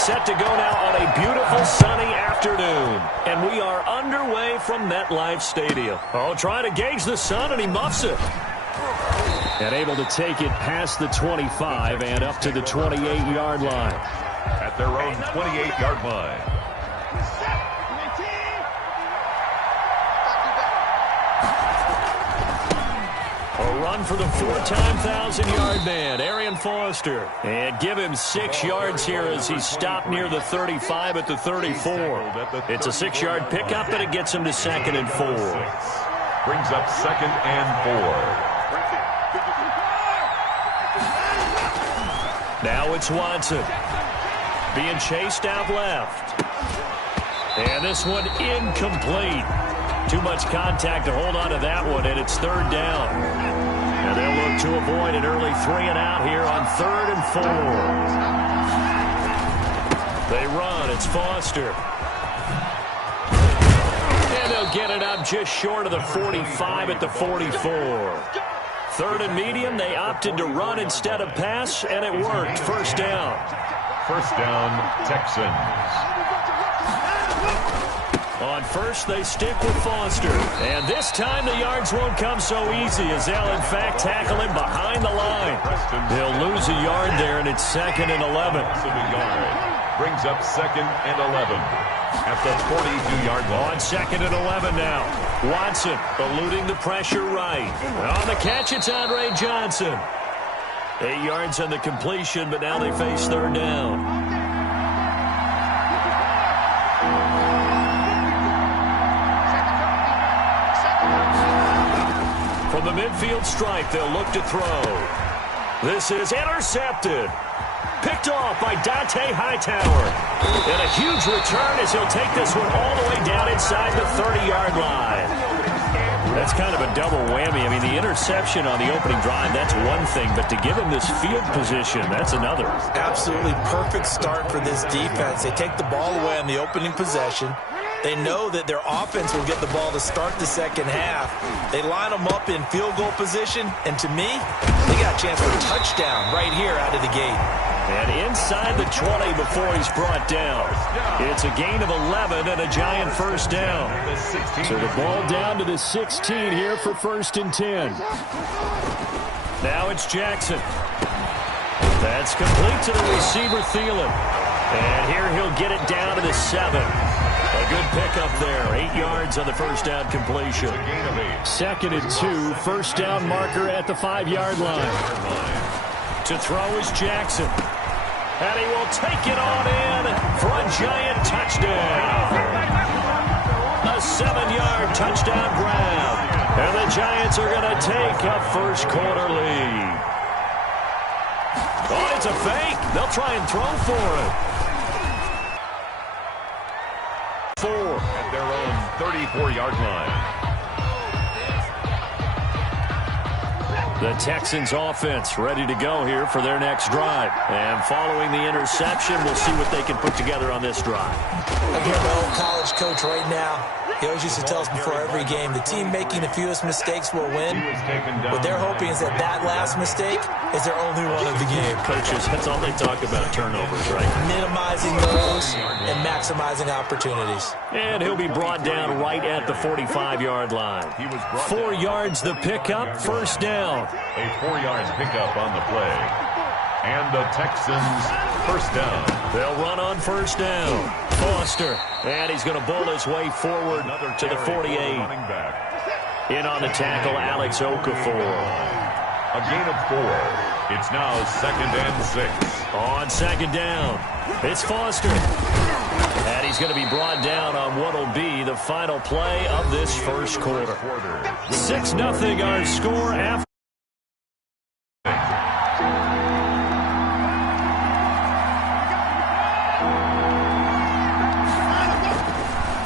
Set to go now on a beautiful sunny afternoon. And we are underway from MetLife Stadium. Oh, trying to gauge the sun, and he muffs it. And able to take it past the 25 and up to the 28-yard line. At their own 28-yard line. A run for the four-time 1,000-yard man, Arian Foster. And give him 6 yards here as he's stopped near the 35 at the 34. It's a 6-yard pickup, and it gets him to 2nd and 4. Brings up 2nd and 4. Now it's Watson. Being chased out left. And this one incomplete. Too much contact to hold on to that one, and it's 3rd down. And they'll look to avoid an early 3-and-out here on 3rd and 4. They run. It's Foster. And they'll get it up just short of the 45 at the 44. 3rd and medium, they opted to run instead of pass, and it worked. 1st down. 1st down, Texans. On 1st, they stick with Foster. And this time the yards won't come so easy as they'll, in fact, tackle him behind the line. They'll lose a yard there, and it's 2nd and 11. Brings up 2nd and 11 at the 42-yard line. On 2nd and 11 now. Watson eluding the pressure right. On the catch, it's Andre Johnson. 8 yards on the completion, but now they face 3rd down. From the midfield stripe, they'll look to throw. This is intercepted. Picked off by Dante Hightower. And a huge return as he'll take this one all the way down inside the 30-yard line. That's kind of a double whammy. I mean, the interception on the opening drive, that's one thing. But to give him this field position, that's another. Absolutely perfect start for this defense. They take the ball away on the opening possession. They know that their offense will get the ball to start the second half. They line them up in field goal position, and to me, they got a chance for a touchdown right here out of the gate. And inside the 20 before he's brought down. It's a gain of 11 and a giant 1st down. So the ball down to the 16 here for 1st and 10. Now it's Jackson. That's complete to the receiver, Thielen. And here he'll get it down to the 7. A good pickup there. 8 yards on the 1st down completion. 2nd and 2. 1st down marker at the 5-yard line. To throw is Jackson. And he will take it on in for a giant touchdown. A 7-yard touchdown grab. And the Giants are going to take a 1st quarter lead. Oh, it's a fake. They'll try and throw for it. 4 at their own 34-yard line. The Texans offense ready to go here for their next drive. And following the interception, we'll see what they can put together on this drive. I hear my old college coach right now. He always used to tell us before every game, the team making the fewest mistakes will win. What they're hoping is that that last mistake is their only one of the game. Coaches, that's all they talk about, turnovers, right? Minimizing those and maximizing opportunities. And he'll be brought down right at the 45-yard line. 4 yards the pickup, 1st down. A 4-yard pickup on the play. And the Texans 1st down. They'll run on 1st down. Foster. And he's going to bowl his way forward to the 48. In on the tackle, Alex Okafor. A gain of 4. It's now 2nd and 6. On 2nd down, it's Foster. And he's going to be brought down on what will be the final play of this 1st quarter. 6-0 our score after.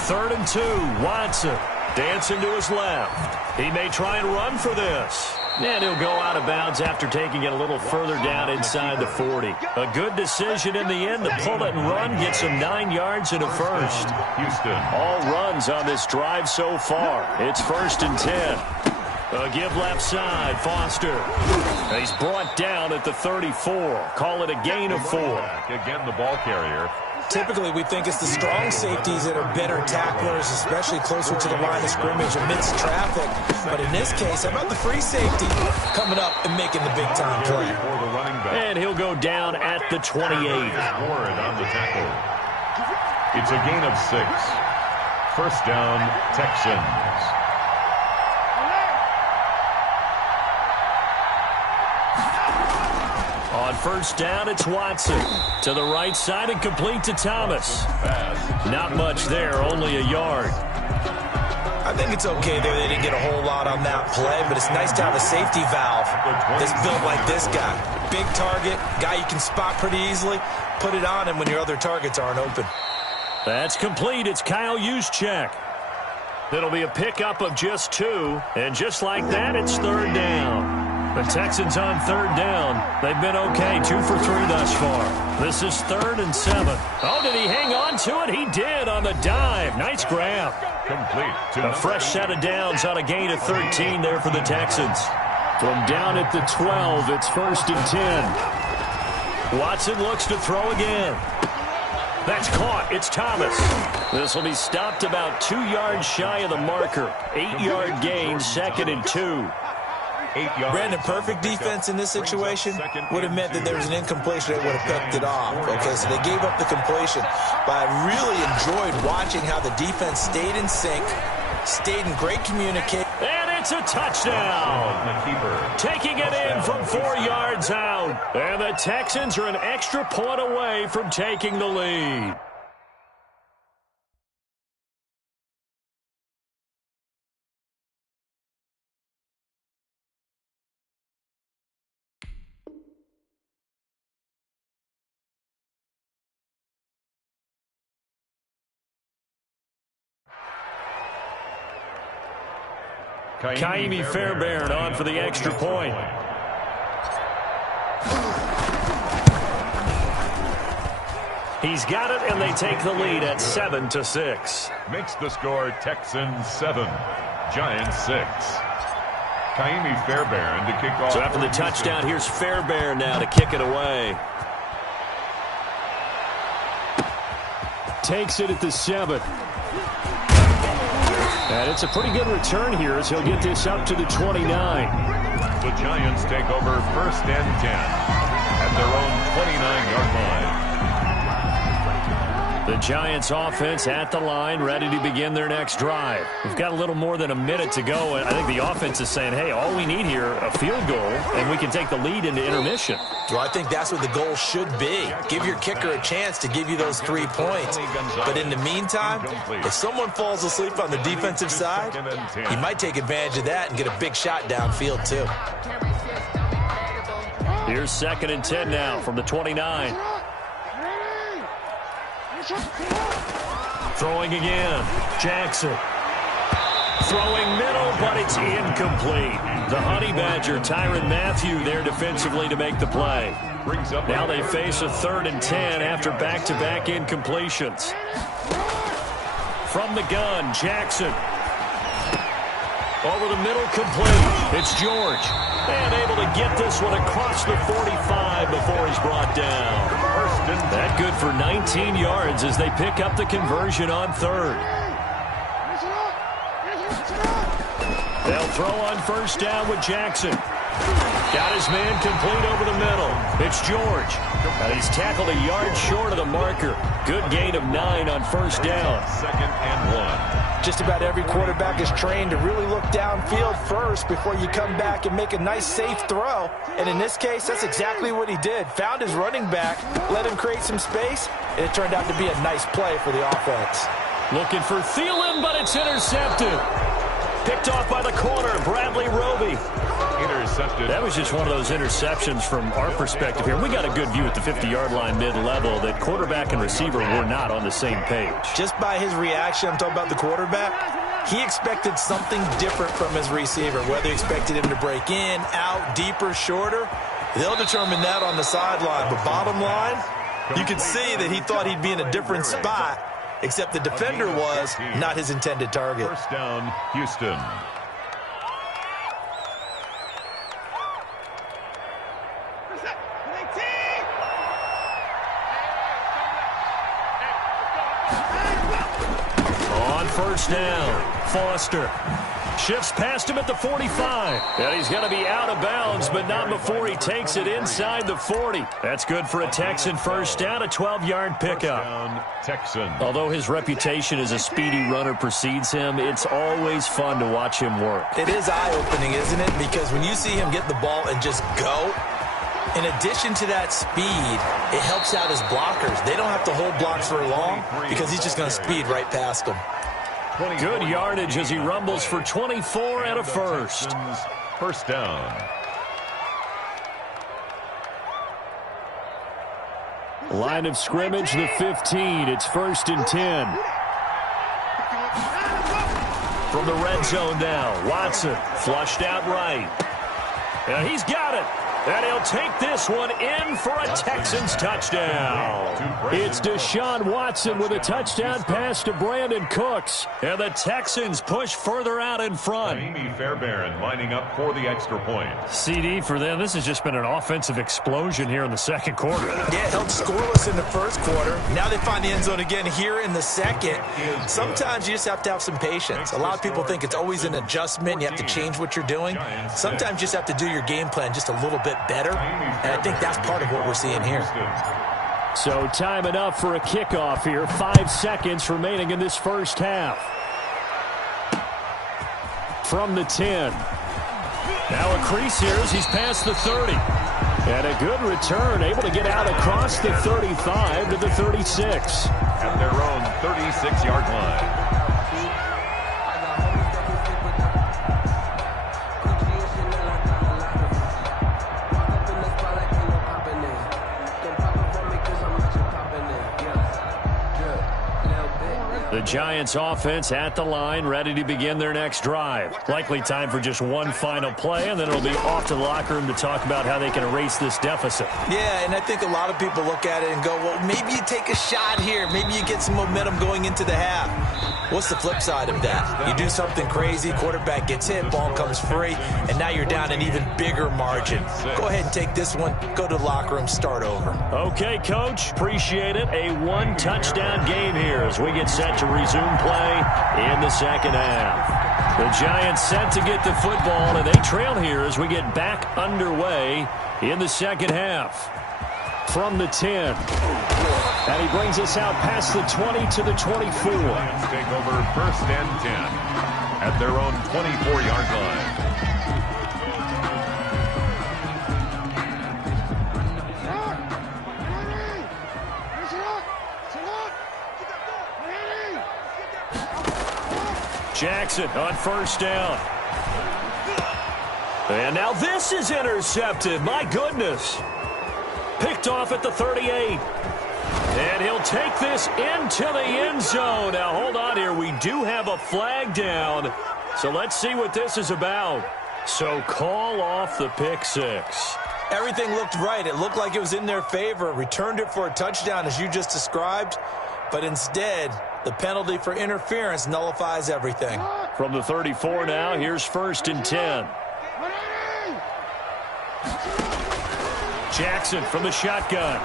3rd and 2, Watson dancing to his left. He may try and run for this. And he'll go out of bounds after taking it a little further down inside the 40. A good decision in the end to pull it and run, gets him 9 yards and a 1st. Houston. All runs on this drive so far. It's 1st and 10. A give left side, Foster. He's brought down at the 34. Call it a gain of 4. Again, the ball carrier typically we think it's the strong safeties that are better tacklers, especially closer to the line of scrimmage amidst traffic. But in this case, how about the free safety coming up and making the big-time play? And he'll go down at the 28. On the tackle. It's a gain of 6. First down, Texans. On first down, it's Watson. To the right side and complete to Thomas. Not much there, only a yard. I think it's okay there. They didn't get a whole lot on that play, but it's nice to have a safety valve that's built like this guy. Big target, guy you can spot pretty easily. Put it on him when your other targets aren't open. That's complete. It's Kyle Juszczyk. It'll be a pickup of just 2, and just like that, it's third down. The Texans on third down. They've been okay, 2 for 3 thus far. This is 3rd and 7. Oh, did he hang on to it? He did on the dive. Nice grab. Complete. A fresh set of downs on a gain of 13 there for the Texans. From down at the 12, it's 1st and 10. Watson looks to throw again. That's caught. It's Thomas. This will be stopped about 2 yards shy of the marker. 8-yard gain, 2nd and 2. Brandon, perfect defense in this situation would have meant that there was an incompletion that would have picked it off. Okay, so they gave up the completion. But I really enjoyed watching how the defense stayed in sync, stayed in great communication. And it's a touchdown. Taking it in from 4 yards out. And the Texans are an extra point away from taking the lead. Kaimi Fairbairn on for the extra point. He's got it, and they take the lead at 7-6. Makes the score Texans 7, Giants 6. Kaimi Fairbairn to kick off. So after the touchdown, here's Fairbairn now to kick it away. Takes it at the 7. And it's a pretty good return here as he'll get this up to the 29. The Giants take over 1st and 10 at their own 29-yard line. The Giants offense at the line, ready to begin their next drive. We've got a little more than a minute to go, and I think the offense is saying, hey, all we need here, a field goal, and we can take the lead into intermission. Well, I think that's what the goal should be. Give your kicker a chance to give you those 3 points. But in the meantime, if someone falls asleep on the defensive side, he might take advantage of that and get a big shot downfield, too. Here's 2nd and 10 now from the 29. Throwing again. Jackson. Throwing middle, but it's incomplete. The Honey Badger, Tyrann Mathieu, there defensively to make the play. Now they face a 3rd and 10 after back-to-back incompletions. From the gun, Jackson. Over the middle, complete. It's George. And able to get this one across the 45 before he's brought down. That good for 19 yards as they pick up the conversion on 3rd. They'll throw on 1st down with Jackson. Got his man complete over the middle. It's George. And he's tackled a yard short of the marker. Good gain of 9 on 1st down. 2nd and 1. Just about every quarterback is trained to really look downfield first before you come back and make a nice, safe throw. And in this case, that's exactly what he did. Found his running back, let him create some space, and it turned out to be a nice play for the offense. Looking for Thielen, but it's intercepted. Picked off by the corner, Bradley Roby. Intercepted. That was just one of those interceptions from our perspective here. We got a good view at the 50-yard line mid-level that quarterback and receiver were not on the same page. Just by his reaction, I'm talking about the quarterback, he expected something different from his receiver, whether he expected him to break in, out, deeper, shorter. They'll determine that on the sideline. But bottom line, you could see that he thought he'd be in a different spot, except the defender was not his intended target. 1st down, Houston. On first down, Foster shifts past him at the 45. And he's going to be out of bounds, but not before he takes it inside the 40. That's good for a Texan first down, a 12-yard pickup. Texan. Although his reputation as a speedy runner precedes him, it's always fun to watch him work. It is eye-opening, isn't it? Because when you see him get the ball and just go, in addition to that speed, it helps out his blockers. They don't have to hold blocks for long because he's just going to speed right past them. Good yardage as he rumbles for 24 and a first. First down. Line of scrimmage, the 15. It's first and 10. From the red zone now, Watson flushed out right. And he's got it. And he'll take this one in for a Texans touchdown. It's Deshaun Watson with a touchdown pass to Brandon Cooks. And the Texans push further out in front. Amy Fairbairn lining up for the extra point. CD for them. This has just been an offensive explosion here in the second quarter. Yeah, held scoreless in the first quarter. Now they find the end zone again here in the second. Sometimes you just have to have some patience. A lot of people think it's always an adjustment. You have to change what you're doing. Sometimes you just have to do your game plan just a little bit better, and I think that's part of what we're seeing here. So time enough for a kickoff here. 5 seconds remaining in this first half. From the 10. Now a crease here as he's past the 30. And a good return, able to get out across the 35 to the 36. At their own 36-yard line. The Giants offense at the line, ready to begin their next drive. Likely time for just one final play, and then it'll be off to the locker room to talk about how they can erase this deficit. Yeah, and I think a lot of people look at it and go, well, maybe you take a shot here. Maybe you get some momentum going into the half. What's the flip side of that? You do something crazy, quarterback gets hit, ball comes free, and now you're down an even bigger margin. Go ahead and take this one, go to the locker room, start over. Okay, Coach, appreciate it. A one-touchdown game here as we get set to resume play in the second half. The Giants set to get the football, and they trail here as we get back underway in the second half. From the 10. And he brings us out past the 20 to the 24. Lions take over first and 10 at their own 24-yard line. Jackson on first down. And now this is intercepted. My goodness. Picked off at the 38. And he'll take this into the end zone. Now, hold on here. We do have a flag down. So let's see what this is about. So call off the pick six. Everything looked right. It looked like it was in their favor. Returned it for a touchdown, as you just described. But instead, the penalty for interference nullifies everything. From the 34 now, here's first and 10. Jackson from the shotgun.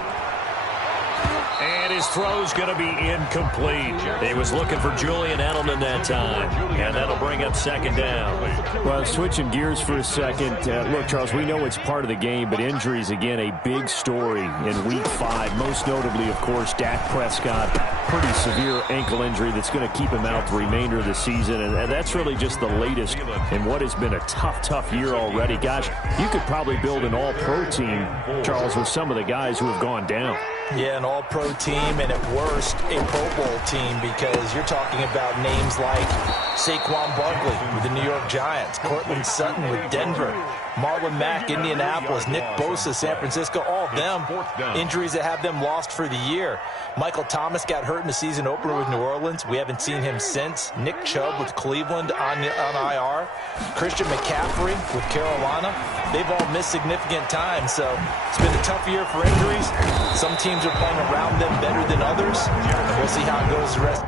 And his throw's going to be incomplete. He was looking for Julian Edelman that time. And that'll bring up second down. Well, switching gears for a second. Look, Charles, we know it's part of the game, but injuries, again, a big story in Week 5. Most notably, of course, Dak Prescott. Pretty severe ankle injury that's going to keep him out the remainder of the season. And that's really just the latest in what has been a tough year already. Gosh, you could probably build an all-pro team, Charles, with some of the guys who have gone down. Yeah, an all-pro team, and at worst, a Pro Bowl team, because you're talking about names like Saquon Barkley with the New York Giants, Cortland Sutton with Denver, Marlon Mack, Indianapolis, Nick Bosa, San Francisco, all of them injuries that have them lost for the year. Michael Thomas got hurt in the season opener with New Orleans. We haven't seen him since. Nick Chubb with Cleveland on IR. Christian McCaffrey with Carolina. They've all missed significant time, so it's been a tough year for injuries. Some teams are playing around them better than others. We'll see how it goes the rest.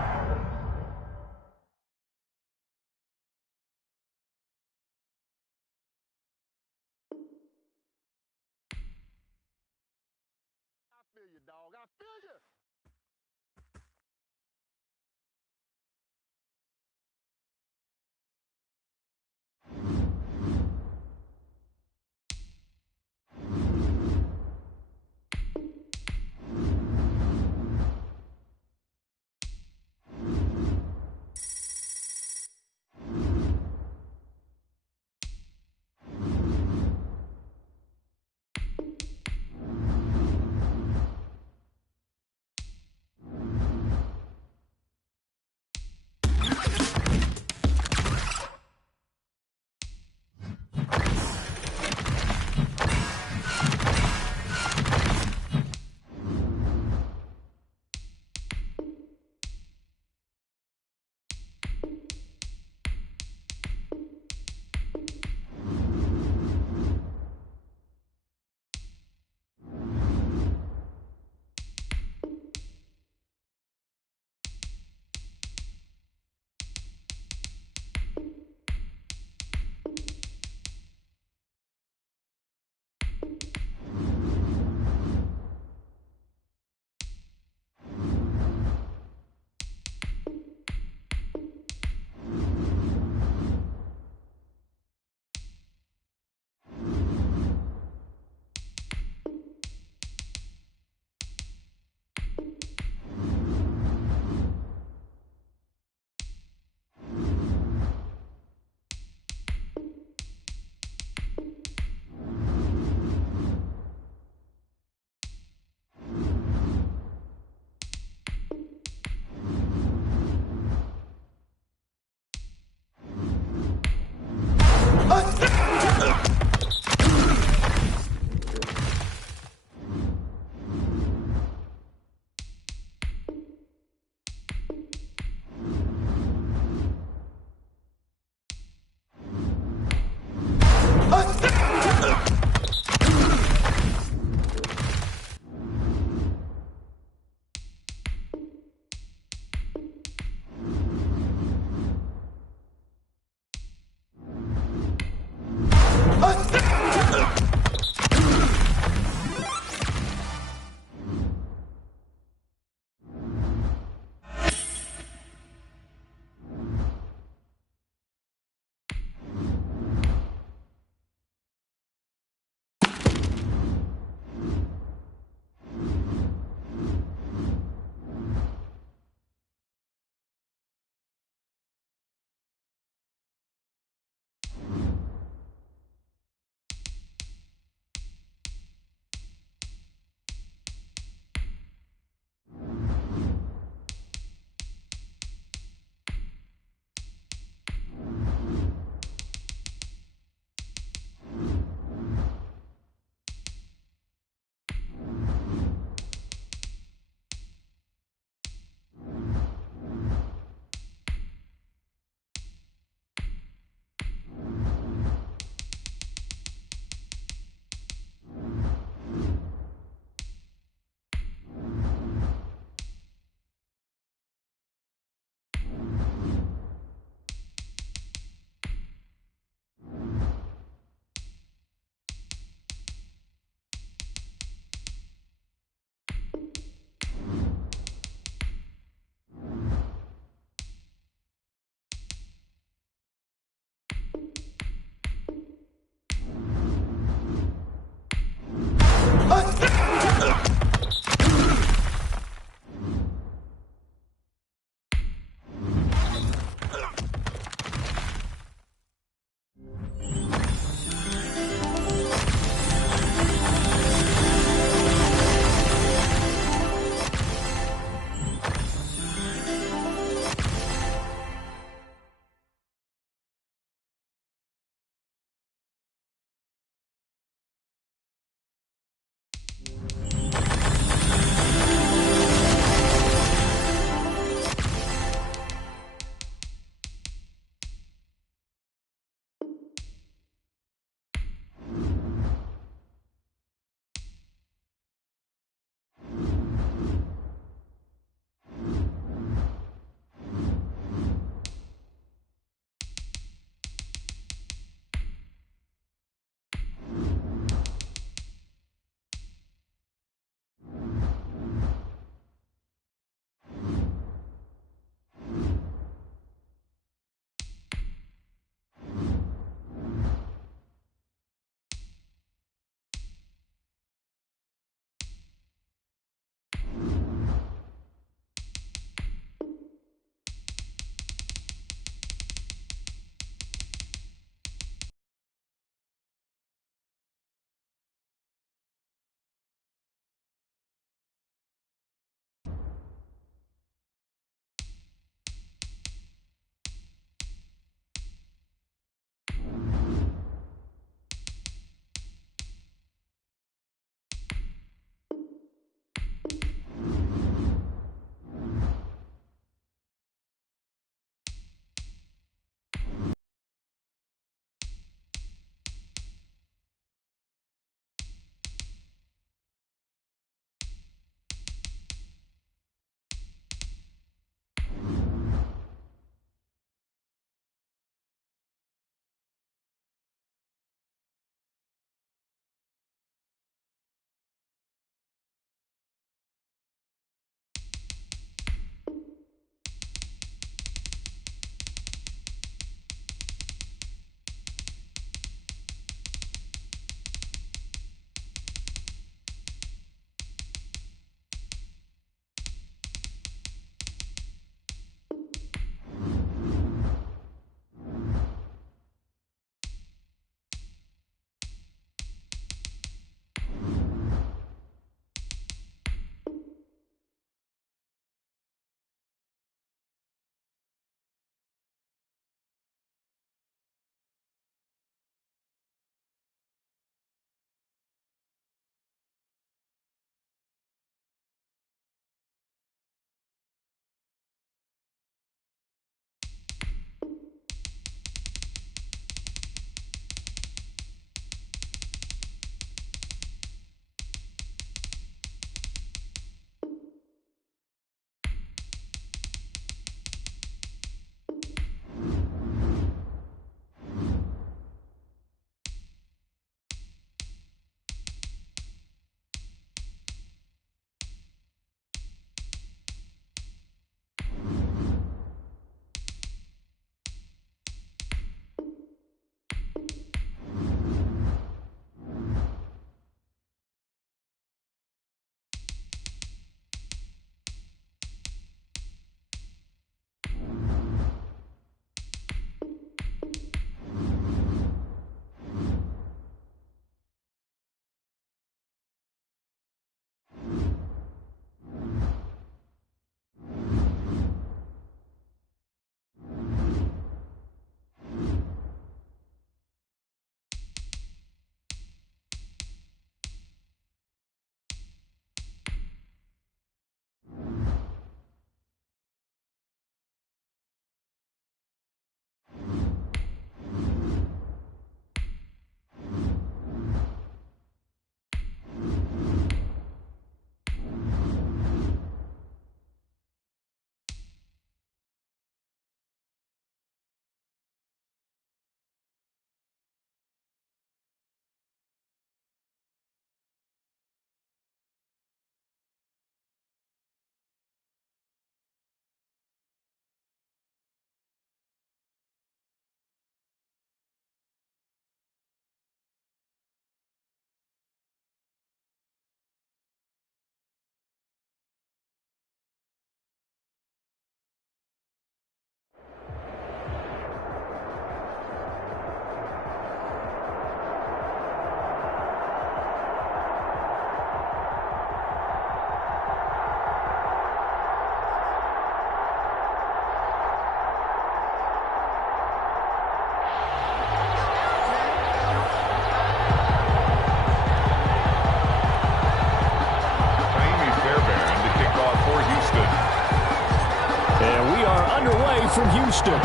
from Houston.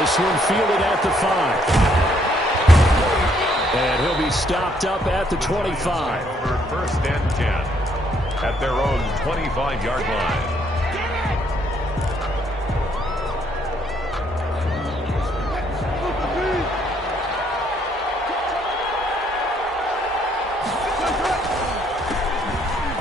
This one fielded at the 5. And he'll be stopped up at the 25. Over first and 10 at their own 25-yard line.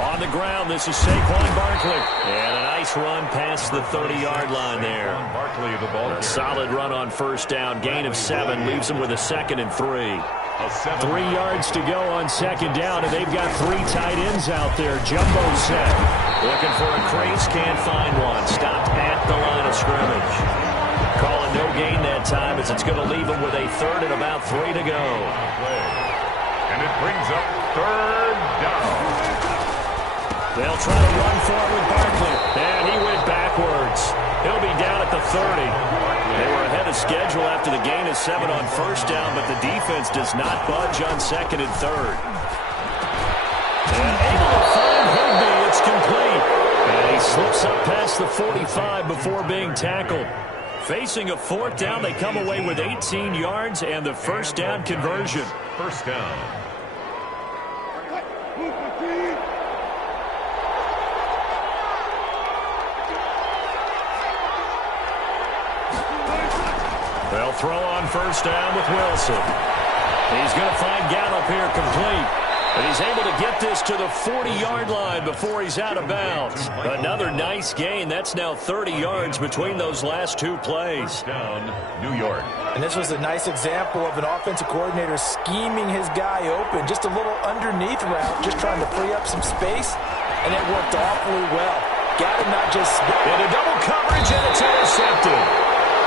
On the ground, this is Saquon Barkley. And a nice run past the 30-yard line there. Barkley, the ball. A solid run on first down. Gain of 7 leaves them with a 2nd and 3. 3 yards to go on second down, and they've got 3 tight ends out there. Jumbo set. Looking for a crease, can't find one. Stopped at the line of scrimmage. Calling no gain that time as it's going to leave them with a 3rd and about 3 to go. And it brings up 3rd down. They'll try to run for it with Barkley. And he went backwards. He'll be down at the 30. They were ahead of schedule after the gain of 7 on first down, but the defense does not budge on 2nd and 3rd. And able to find Higbee. It's complete. And he slips up past the 45 before being tackled. Facing a 4th down, they come away with 18 yards and the first down conversion. First down. They'll throw on first down with Wilson. He's going to find Gallup here complete. And he's able to get this to the 40-yard line before he's out of bounds. Another nice gain. That's now 30 yards between those last 2 plays. Down, New York. And this was a nice example of an offensive coordinator scheming his guy open. Just a little underneath route, just trying to free up some space. And it worked awfully well. Got him not just... Into double coverage, and it's intercepted.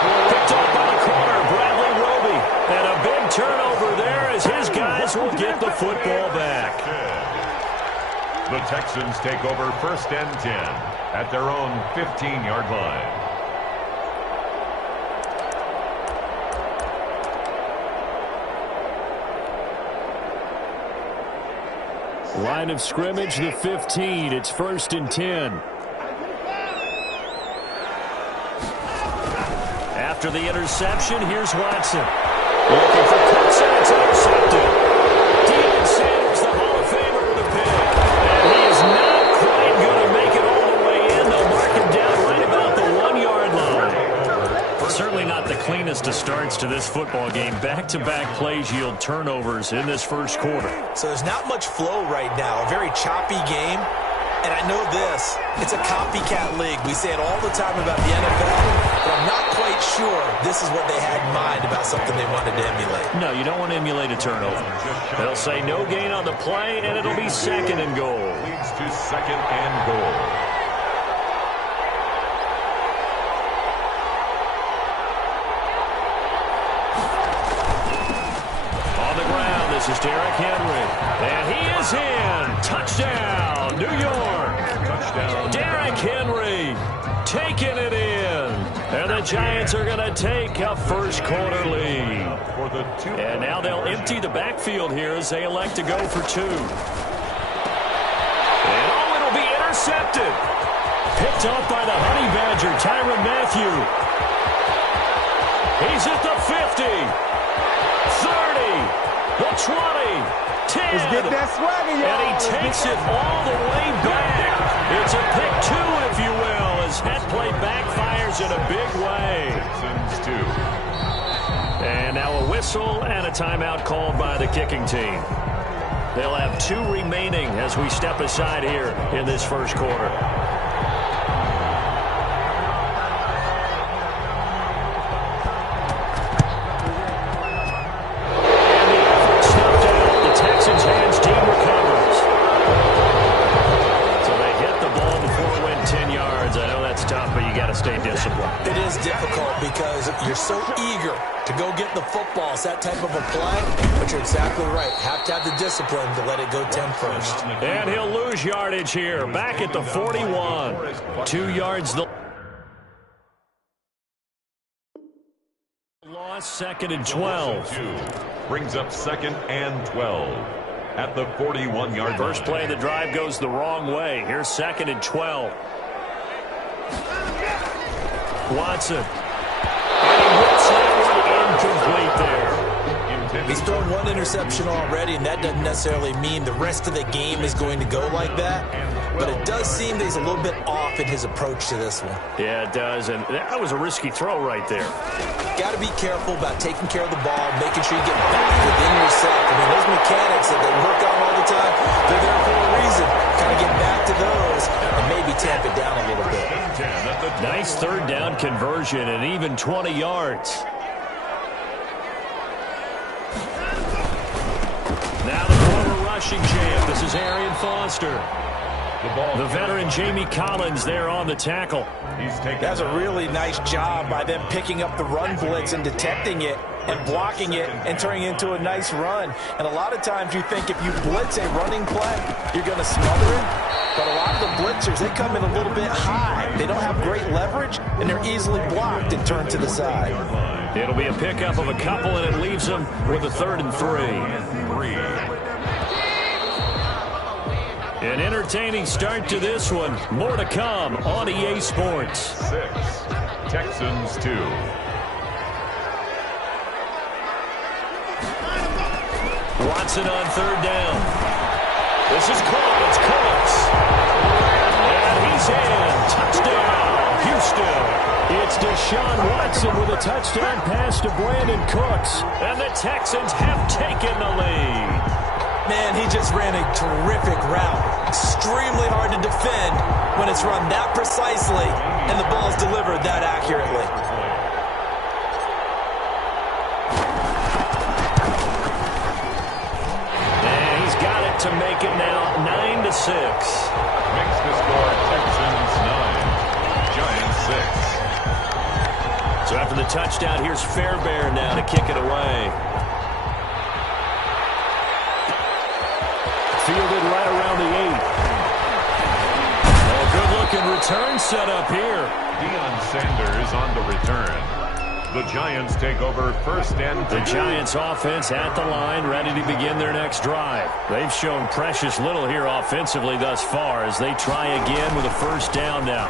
Picked up by the corner, Bradley Roby. And a big turnover there as his guys will get the football back. The Texans take over first and 10 at their own 15-yard line. Line of scrimmage, the 15. It's first and 10. After the interception, here's Watson. Looking for cuts, and it's intercepted. Deion Sanders, the Hall of Famer, with a pick. And he is not quite going to make it all the way in. They'll mark him down right about the 1-yard line. Certainly not the cleanest of starts to this football game. Back-to-back plays yield turnovers in this first quarter. So there's not much flow right now. A very choppy game. And I know this, it's a copycat league. We say it all the time about the NFL, but I'm not quite sure this is what they had in mind about something they wanted to emulate. No, you don't want to emulate a turnover. They'll say no gain on the play, and it'll be 2nd and goal. Leads to 2nd and goal. On the ground, this is Derrick Henry. And he is in. Touchdown, New York. Touchdown. Derrick Henry taking it in. And the Giants are going to take a first quarter lead. And now they'll empty the backfield here as they elect to go for 2. And oh, it'll be intercepted. Picked up by the Honey Badger, Tyrann Mathieu. He's at the 50. 30. The 20. 10. Let's get that swagger, y'all. And he takes it all the way back. It's a pick 2, if you will, as that play backfires in a big way. Texans 2. And now a whistle and a timeout called by the kicking team. They'll have 2 remaining as we step aside here in this first quarter. Stay disciplined. It is difficult because you're so eager to go get the football. It's that type of a play, but you're exactly right. Have to have the discipline to let it go 10 first. And he'll lose yardage here. Back at the 41. 2 yards. The loss, 2nd and 12. Brings up 2nd and 12. at the 41-yard line. First play of the drive goes the wrong way. Here's 2nd and 12. Watson. And he whips that one incomplete there. He's thrown one interception already, and that doesn't necessarily mean the rest of the game is going to go like that. But it does seem that he's a little bit off in his approach to this one. Yeah, it does, and that was a risky throw right there. Got to be careful about taking care of the ball, making sure you get back within yourself. I mean, those mechanics that they work on all the time, they're there for a reason. Kind of get back to those and maybe tamp it down a little bit. Nice 3rd down conversion and even 20 yards. Now the former rushing champ. This is Arian Foster. The veteran Jamie Collins there on the tackle. That's a really nice job by them picking up the run blitz and detecting it and blocking it and turning it into a nice run. And a lot of times you think if you blitz a running play, you're going to smother it. But a lot of the blitzers, they come in a little bit high. They don't have great leverage, and they're easily blocked and turned to the side. It'll be a pickup of a couple, and it leaves them with a 3rd and 3. An entertaining start to this one. More to come on EA Sports. 6, Texans 2. Watson on 3rd down. This is caught. It's Cooks. And he's in. Touchdown, Houston. It's Deshaun Watson with a touchdown pass to Brandon Cooks. And the Texans have taken the lead. Man, he just ran a terrific route. Extremely hard to defend when it's run that precisely and the ball is delivered that accurately. And he's got it to make it now 9-6. Makes the score Texans 9, Giants 6. So after the touchdown, here's Fairbairn now to kick it away. Fielded right around the 8. A good-looking return set up here. Deion Sanders on the return. The Giants take over 1st and 10. The Giants offense at the line, ready to begin their next drive. They've shown precious little here offensively thus far as they try again with a 1st down now.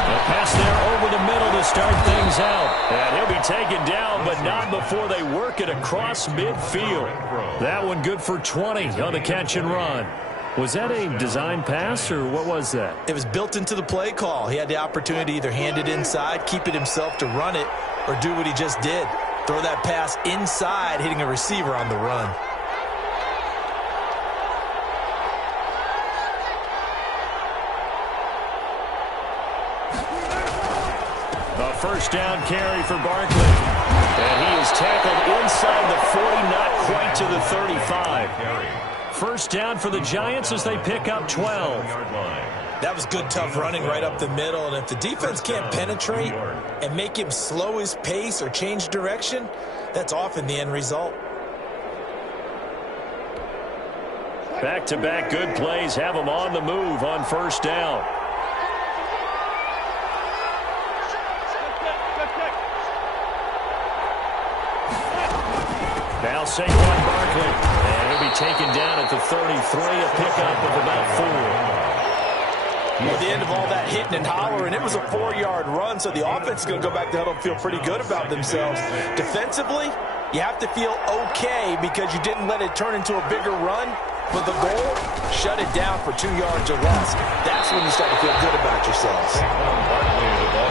A pass there over the middle to start things out. And he'll be taken down, but not before they work it across midfield. That one good for 20 on the catch and run. Was that a design pass, or what was that? It was built into the play call. He had the opportunity to either hand it inside, keep it himself to run it, or do what he just did. Throw that pass inside, hitting a receiver on the run. A 1st down carry for Barkley. And he is tackled inside the 40, not quite to the 35. 1st down for the Giants as they pick up 12. That was good, tough running right up the middle. And if the defense can't penetrate and make him slow his pace or change direction, that's often the end result. Back-to-back good plays have them on the move on 1st down. Now Saquon Barkley. And he'll be taken down at the 33, a pickup of about 4. At the end of all that hitting and hollering, it was a 4-yard run, so the offense is going to go back to huddle and feel pretty good about themselves. Defensively, you have to feel okay because you didn't let it turn into a bigger run. But the goal, shut it down for 2 yards or less. That's when you start to feel good about yourselves.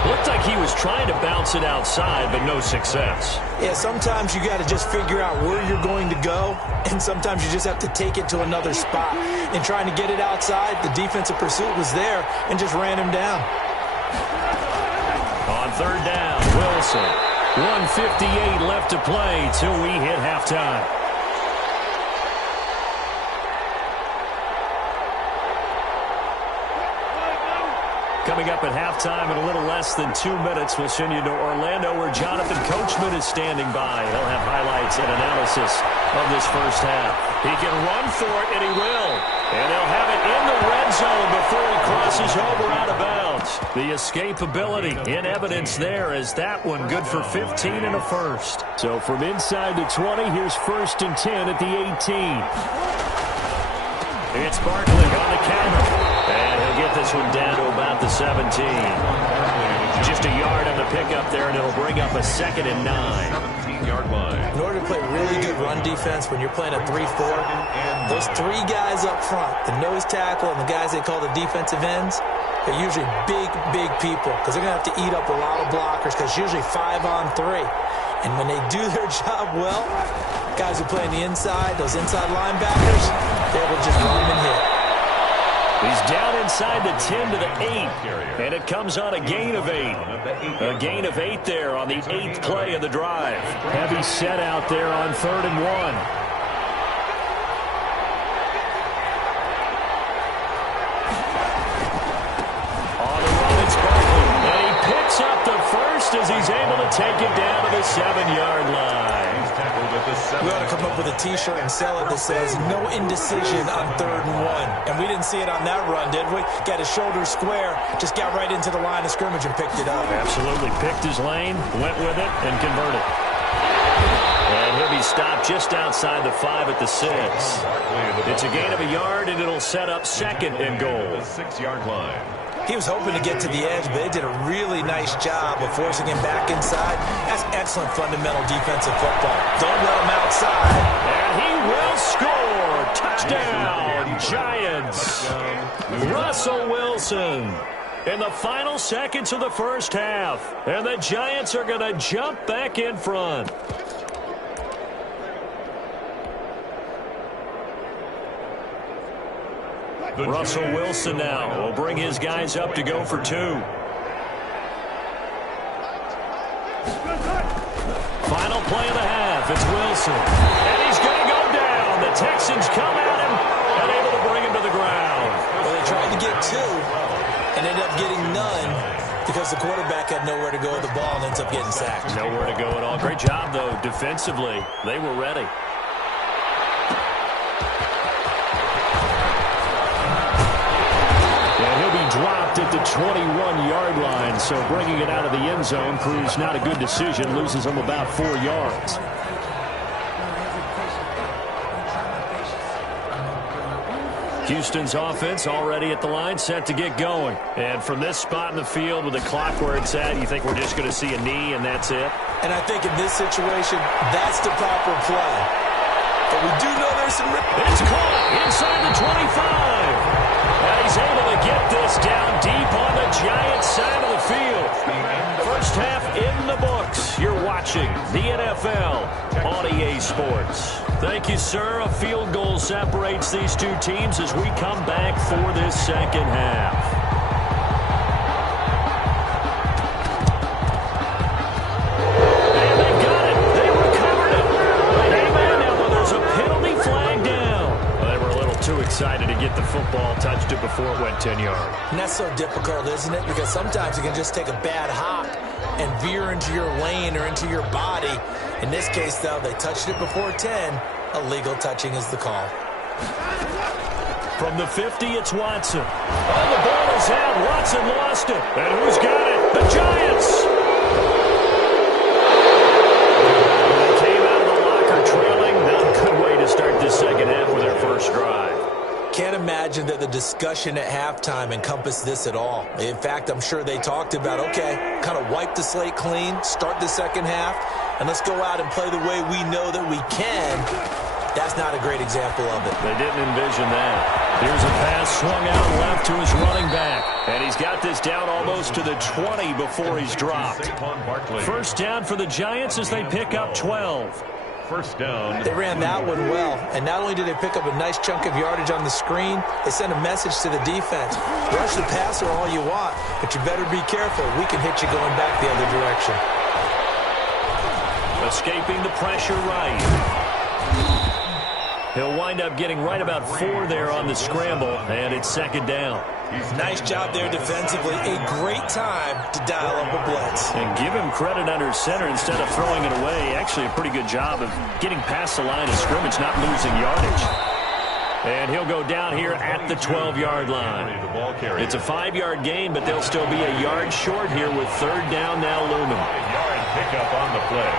Looked like he was trying to bounce it outside, but no success. Yeah, sometimes you got to just figure out where you're going to go, and sometimes you just have to take it to another spot. In trying to get it outside, the defensive pursuit was there and just ran him down. On 3rd down, Wilson. 1:58 left to play till we hit halftime. Coming up at halftime in a little less than 2 minutes, we'll send you to Orlando where Jonathan Coachman is standing by. He'll have highlights and analysis of this first half. He can run for it, and he will. And they'll have it in the red zone before he crosses over out of bounds. The escapability in evidence there as that one good for 15 and a first. So from inside the 20, here's 1st and 10 at the 18. It's Barkley on the counter. And he'll get this one down to about the 17. Just a yard on the pickup there, and it'll bring up a 2nd and 9. 17-yard line. In order to play really good run defense when you're playing a 3-4, those 3 guys up front, the nose tackle and the guys they call the defensive ends, they're usually big, big people because they're going to have to eat up a lot of blockers because usually 5 on 3. And when they do their job well, guys who play on the inside, those inside linebackers, they will just run and hit. He's down inside the 10 to the 8, and it comes on a gain of 8. A gain of 8 there on the 8th play of the drive. Heavy set out there on 3rd and 1. On the run, it's Barkley, and he picks up the first as he's able to take it down to the 7-yard line. We ought to come up with a T-shirt and sell it that says, no indecision on 3rd and 1. And we didn't see it on that run, did we? Got his shoulders square, just got right into the line of scrimmage and picked it up. Absolutely. Picked his lane, went with it, and converted. And he'll be stopped just outside the 5 at the 6. It's a gain of a yard, and it'll set up 2nd and goal. 6-yard line. He was hoping to get to the edge, but they did a really nice job of forcing him back inside. That's excellent fundamental defensive football. Don't let him outside. And he will score. Touchdown, Giants. Russell Wilson in the final seconds of the first half. And the Giants are going to jump back in front. Russell Wilson now will bring his guys up to go for 2. Final play of the half. It's Wilson. And he's going to go down. The Texans come at him and able to bring him to the ground. Well, they tried to get 2 and ended up getting none because the quarterback had nowhere to go with the ball and ends up getting sacked. Nowhere to go at all. Great job, though, defensively. They were ready. Dropped at the 21-yard line, so bringing it out of the end zone proves not a good decision, loses him about 4 yards. Houston's offense already at the line, set to get going. And from this spot in the field with the clock where it's at, you think we're just going to see a knee and that's it? And I think in this situation, that's the proper play. But we do know there's some... It's caught inside the 25. And he's able to get this down deep on the Giants side of the field. First half in the books. You're watching the NFL on EA Sports. Thank you, sir. A field goal separates these 2 teams as we come back for this second half. And they got it. They recovered it. But hey, man, now there's a penalty flag down. Well, they were a little too excited to get the football, touched it before it went 10 yards. And that's so difficult, isn't it? Because sometimes you can just take a bad hop and veer into your lane or into your body. In this case, though, they touched it before 10. Illegal touching is the call. From the 50, it's Watson. Oh, the ball is out. Watson lost it. And who's got it? The Giants. They came out of the locker trailing. Not a good way to start this second half with their first drive. Can't imagine that the discussion at halftime encompassed this at all. In fact, I'm sure they talked about, okay, kind of wipe the slate clean, start the second half, and let's go out and play the way we know that we can. That's not a great example of it. They didn't envision that. Here's a pass swung out left to his running back. And he's got this down almost to the 20 before he's dropped. First down for the Giants as they pick up 12. First down. They ran that one well, and not only did they pick up a nice chunk of yardage on the screen, they sent a message to the defense. Rush the passer all you want, but you better be careful. We can hit you going back the other direction. Escaping the pressure right. He'll wind up getting right about 4 there on the scramble, and it's second down. Nice job there defensively. A great time to dial up a blitz. And give him credit under center instead of throwing it away. Actually, a pretty good job of getting past the line of scrimmage, not losing yardage. And he'll go down here at the 12-yard line. It's a 5-yard gain, but they'll still be a yard short here with third down now looming. 5-yard pickup on the play.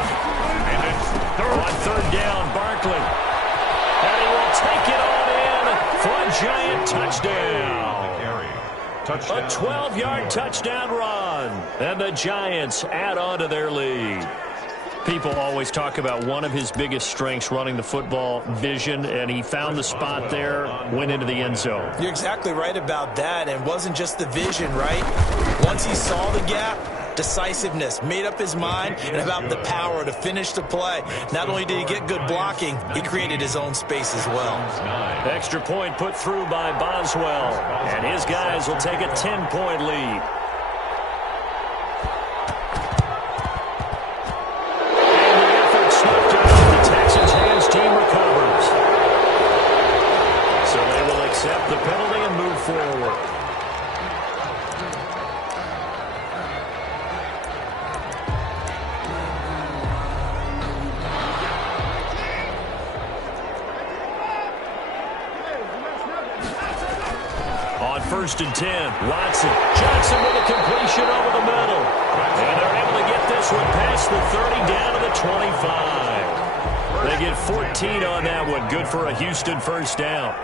And it's on third down, Barkley. And he will take it on in for a giant touchdown. A 12-yard touchdown run. And the Giants add on to their lead. People always talk about one of his biggest strengths running the football, vision, and he found the spot there, went into the end zone. You're exactly right about that, and it wasn't just the vision, right? Once he saw the gap, decisiveness, made up his mind, and about the power to finish the play. Not only did he get good blocking, he created his own space as well. Extra point put through by Boswell, and his guys will take a 10-point lead. Accept the penalty and move forward. On 1st and 10, Watson. Johnson with a completion over the middle. And they're able to get this one past the 30 down to the 25. They get 14 on that one. Good for a Houston first down.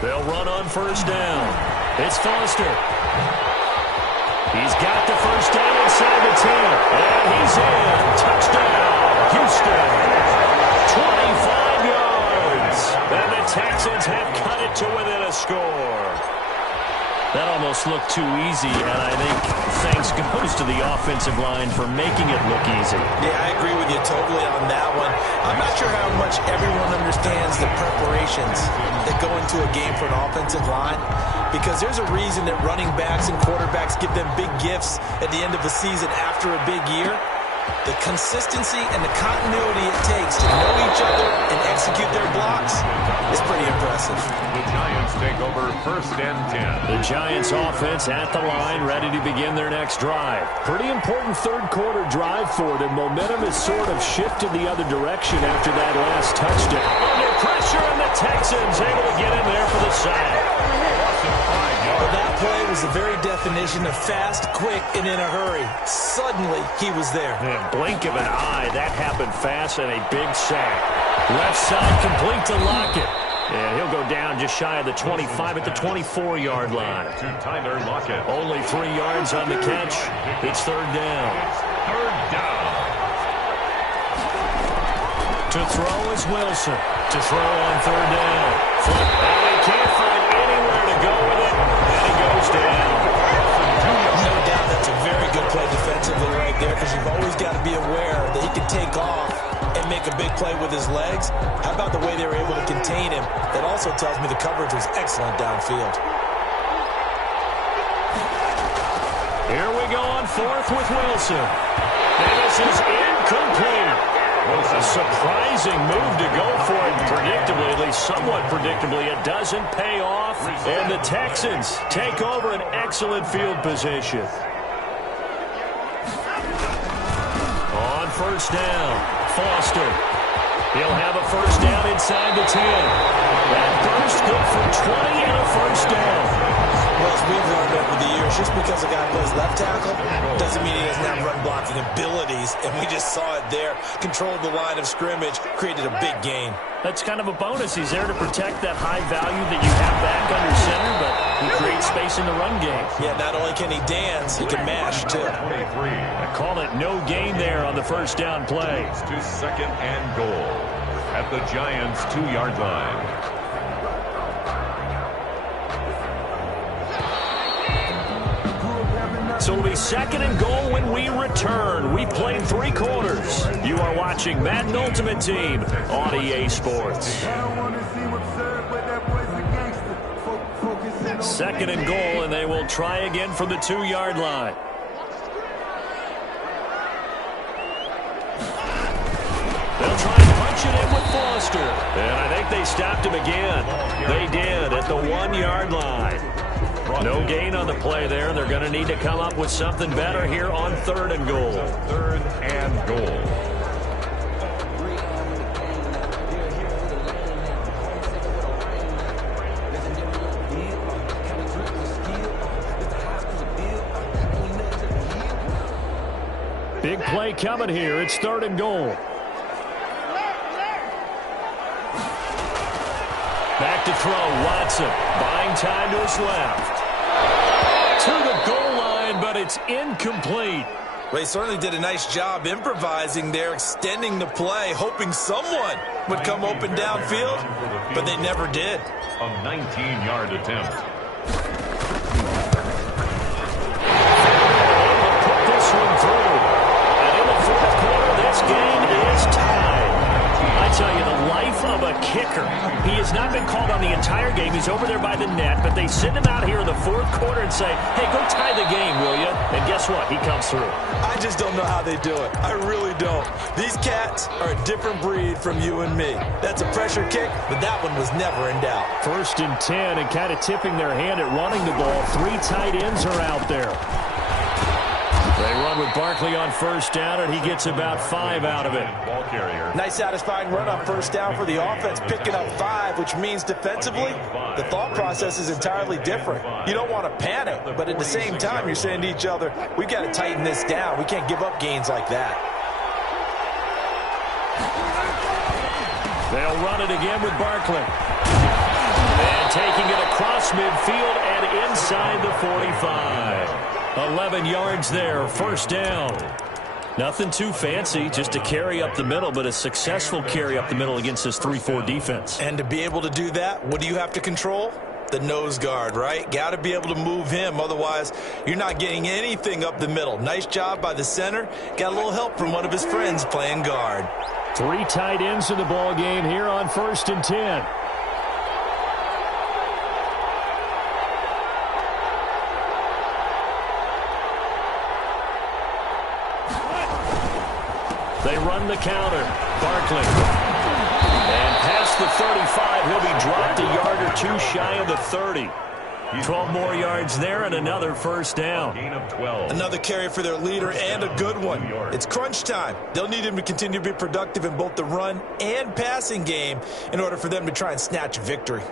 They'll run on first down. It's Foster. He's got the first down inside the 10. And he's in. Touchdown, Houston. 25 yards. And the Texans have cut it to within a score. That almost looked too easy, and I think thanks goes to the offensive line for making it look easy. Yeah, I agree with you totally on that one. I'm not sure how much everyone understands the preparations that go into a game for an offensive line, because there's a reason that running backs and quarterbacks give them big gifts at the end of the season after a big year. The consistency and the continuity it takes to know each other and execute their blocks is pretty impressive. The Giants take over 1st and 10. The Giants offense at the line, ready to begin their next drive. Pretty important third quarter drive for them. Momentum has sort of shifted the other direction after that last touchdown. Under pressure, and the Texans able to get in there for the sack. Well, that play was the very definition of fast, quick, and in a hurry. Suddenly, he was there. In a blink of an eye, that happened fast, and a big sack. Left side complete to Lockett. And he'll go down just shy of the 25 at the 24-yard line. To Tyler Lockett. Only 3 yards on the catch. It's third down. Third down. To throw is Wilson. To throw on third down. Flip. And he can't find anywhere to go with it. And he goes down. No doubt that's a very good play defensively right there, because you've always got to be aware that he can take off and make a big play with his legs. How about the way they were able to contain him? That also tells me the coverage was excellent downfield. Here we go on 4th with Wilson. And this is incomplete. A surprising move to go for it. Predictably, at least somewhat predictably, it doesn't pay off. And the Texans take over an excellent field position. On first down, Foster. He'll have a first down inside the 10. That burst good for 20 and a first down. Well, as we've learned over the years, just because a guy plays left tackle doesn't mean he doesn't have run blocking abilities. And we just saw it there. Controlled the line of scrimmage, created a big gain. That's kind of a bonus. He's there to protect that high value that you have back under center, but he creates space in the run game. Yeah, not only can he dance, he can mash, too. 23. I call it no gain there on the first down play. To 2nd and goal at the Giants' 2-yard line. So it'll be 2nd and goal when we return. We played 3 quarters. You are watching Madden Ultimate Team on EA Sports. 2nd and goal, and they will try again from the 2-yard line. They'll try and punch it in with Foster. And I think they stopped him again. They did at the 1-yard line. No gain on the play there. They're going to need to come up with something better here on 3rd and goal. 3rd and goal. Big play coming here. It's 3rd and goal. Back to throw. Watson buying time to his left. To the goal line, but it's incomplete. Well, he certainly did a nice job improvising there, extending the play, hoping someone would come open downfield, but they never did. A 19-yard attempt. Put this one through. And in the 4th quarter, this game is tied. I tell you, the life of a kicker. He has not been called on the entire game. He's over there by the net, but they send him out here in the 4th quarter and say, hey, go tie the game, will you? And guess what? He comes through. I just don't know how they do it. I really don't. These cats are a different breed from you and me. That's a pressure kick, but that one was never in doubt. 1st and 10, and kind of tipping their hand at running the ball. 3 tight ends are out there. They run with Barkley on 1st down, and he gets about 5 out of it. Ball carrier. Nice satisfying run on 1st down for the offense, picking up 5, which means defensively, the thought process is entirely different. You don't want to panic, but at the same time, you're saying to each other, we've got to tighten this down. We can't give up gains like that. They'll run it again with Barkley. And taking it across midfield and inside the 45. 11 yards there, 1st down. Nothing too fancy, just a carry up the middle, but a successful carry up the middle against this 3-4 defense. And to be able to do that, what do you have to control? The nose guard, right? Got to be able to move him, otherwise you're not getting anything up the middle. Nice job by the center. Got a little help from one of his friends playing guard. 3 tight ends in the ball game here on 1st and 10. They run the counter. Barkley. And past the 35, he'll be dropped a yard or 2 shy of the 30. 12 more yards there and another 1st down. Gain of 12. Another carry for their leader and a good one. It's crunch time. They'll need him to continue to be productive in both the run and passing game in order for them to try and snatch victory.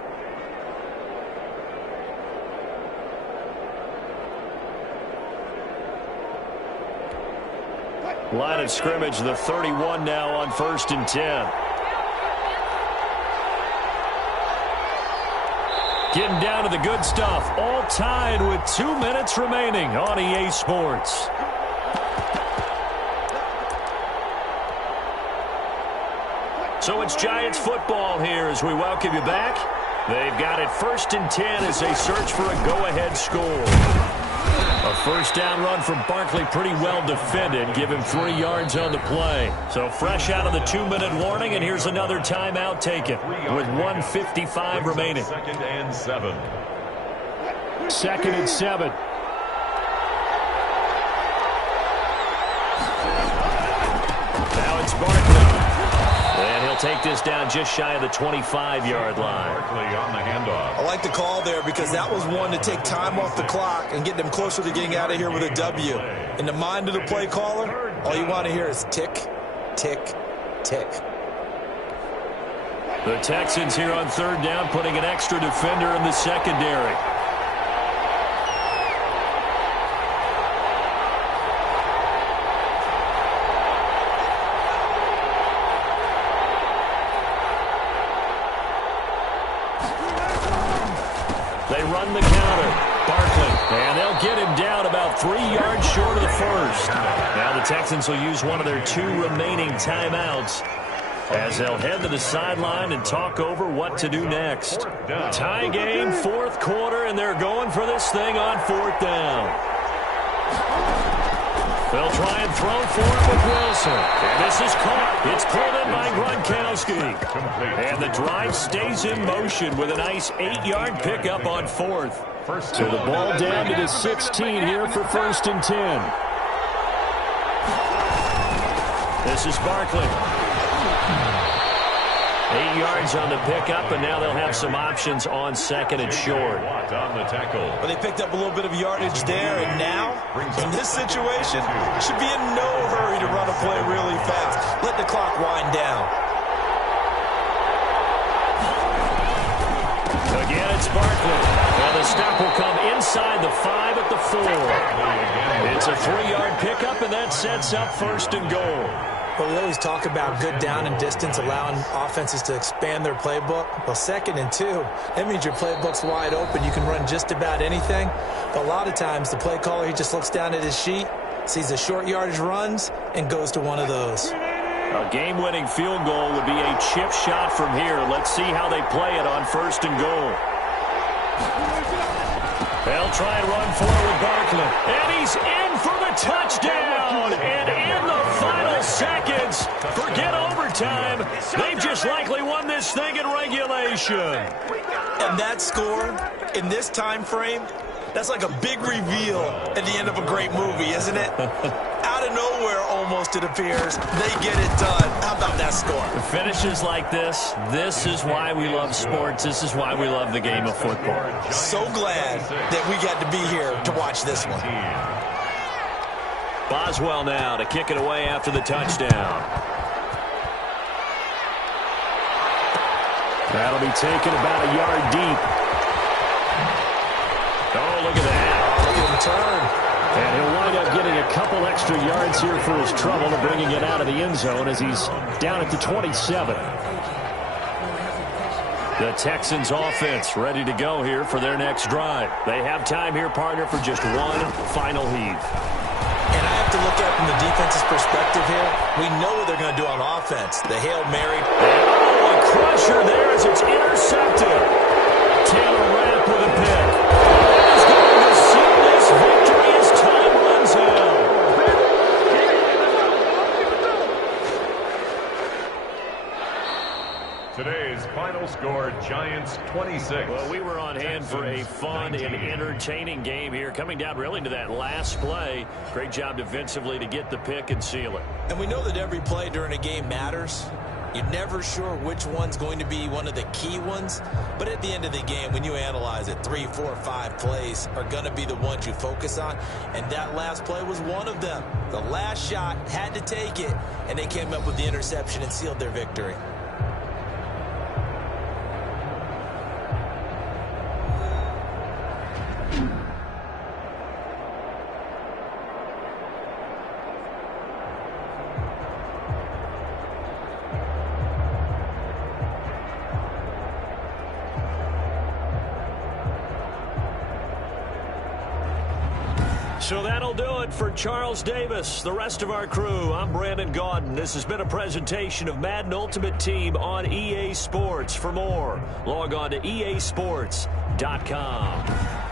Line of scrimmage, the 31 now on 1st and 10. Getting down to the good stuff. All tied with 2 minutes remaining on EA Sports. So it's Giants football here as we welcome you back. They've got it 1st and 10 as they search for a go-ahead score. A 1st down run from Barkley, pretty well defended. Give him 3 yards on the play. So fresh out of the 2-minute warning, and here's another timeout taken with 1:55 remaining. 2nd and 7. 2nd and 7. Now it's Barkley. And he'll take this down just shy of the 25-yard line. Barkley on the handoff. I like the call there because that was one to take time off the clock and get them closer to getting out of here with a W. In the mind of the play caller, all you want to hear is tick, tick, tick. The Texans here on 3rd down, putting an extra defender in the secondary. They run the counter. Barkley. And they'll get him down about 3 yards short of the 1st. Now the Texans will use one of their 2 remaining timeouts as they'll head to the sideline and talk over what to do next. Tie game, 4th quarter, and they're going for this thing on 4th down. They'll try and throw for it with Wilson. And this is caught. It's pulled in by Gronkowski. And the drive stays in motion with a nice 8-yard pickup on 4th. So the ball down to the 16 here for 1st and 10. This is Barkley. 8 yards on the pickup, and now they'll have some options on second and short. On the tackle. Well, they picked up a little bit of yardage there, and now, in this situation, should be in no hurry to run a play really fast. Let the clock wind down. Again, it's Barkley. Well, the stop will come inside the 5 at the 4. It's a 3-yard pickup, and that sets up first and goal. Well, we always talk about good down and distance, allowing offenses to expand their playbook. Well, 2nd and 2, that means your playbook's wide open. You can run just about anything. But a lot of times, the play caller, he just looks down at his sheet, sees the short yardage runs, and goes to one of those. A game-winning field goal would be a chip shot from here. Let's see how they play it on first and goal. They'll try and run forward Barkley. And he's in for the touchdown. And in the final seconds, forget overtime. They've just likely won this thing in regulation. And that score, in this time frame, that's like a big reveal at the end of a great movie, isn't it? Out of nowhere, almost, it appears, they get it done. How about that score? Finishes like this is why we love sports. This is why we love the game of football. So glad that we got to be here to watch this one. Boswell now to kick it away after the touchdown. That'll be taken about a yard deep. Oh, look at that. Look at him turn. And he'll wind up getting a couple extra yards here for his trouble and bringing it out of the end zone as he's down at the 27. The Texans offense ready to go here for their next drive. They have time here, partner, for just one final heave. And I have to look at it from the defense's perspective here. We know what they're going to do on offense. The Hail Mary. Oh, a crusher there as it's intercepted. Taylor Rapp with a pick. He's going to seal this victory as time runs out. Today's final score, Giants 26. Well, we were on hand for a fun and entertaining game here, coming down really to that last play. Great job defensively to get the pick and seal it. And we know that every play during a game matters. You're never sure which one's going to be one of the key ones. But at the end of the game, when you analyze it, 3, 4, 5 plays are going to be the ones you focus on. And that last play was one of them. The last shot had to take it, and they came up with the interception and sealed their victory. So that'll do it for Charles Davis, the rest of our crew. I'm Brandon Gaudin. This has been a presentation of Madden Ultimate Team on EA Sports. For more, log on to easports.com.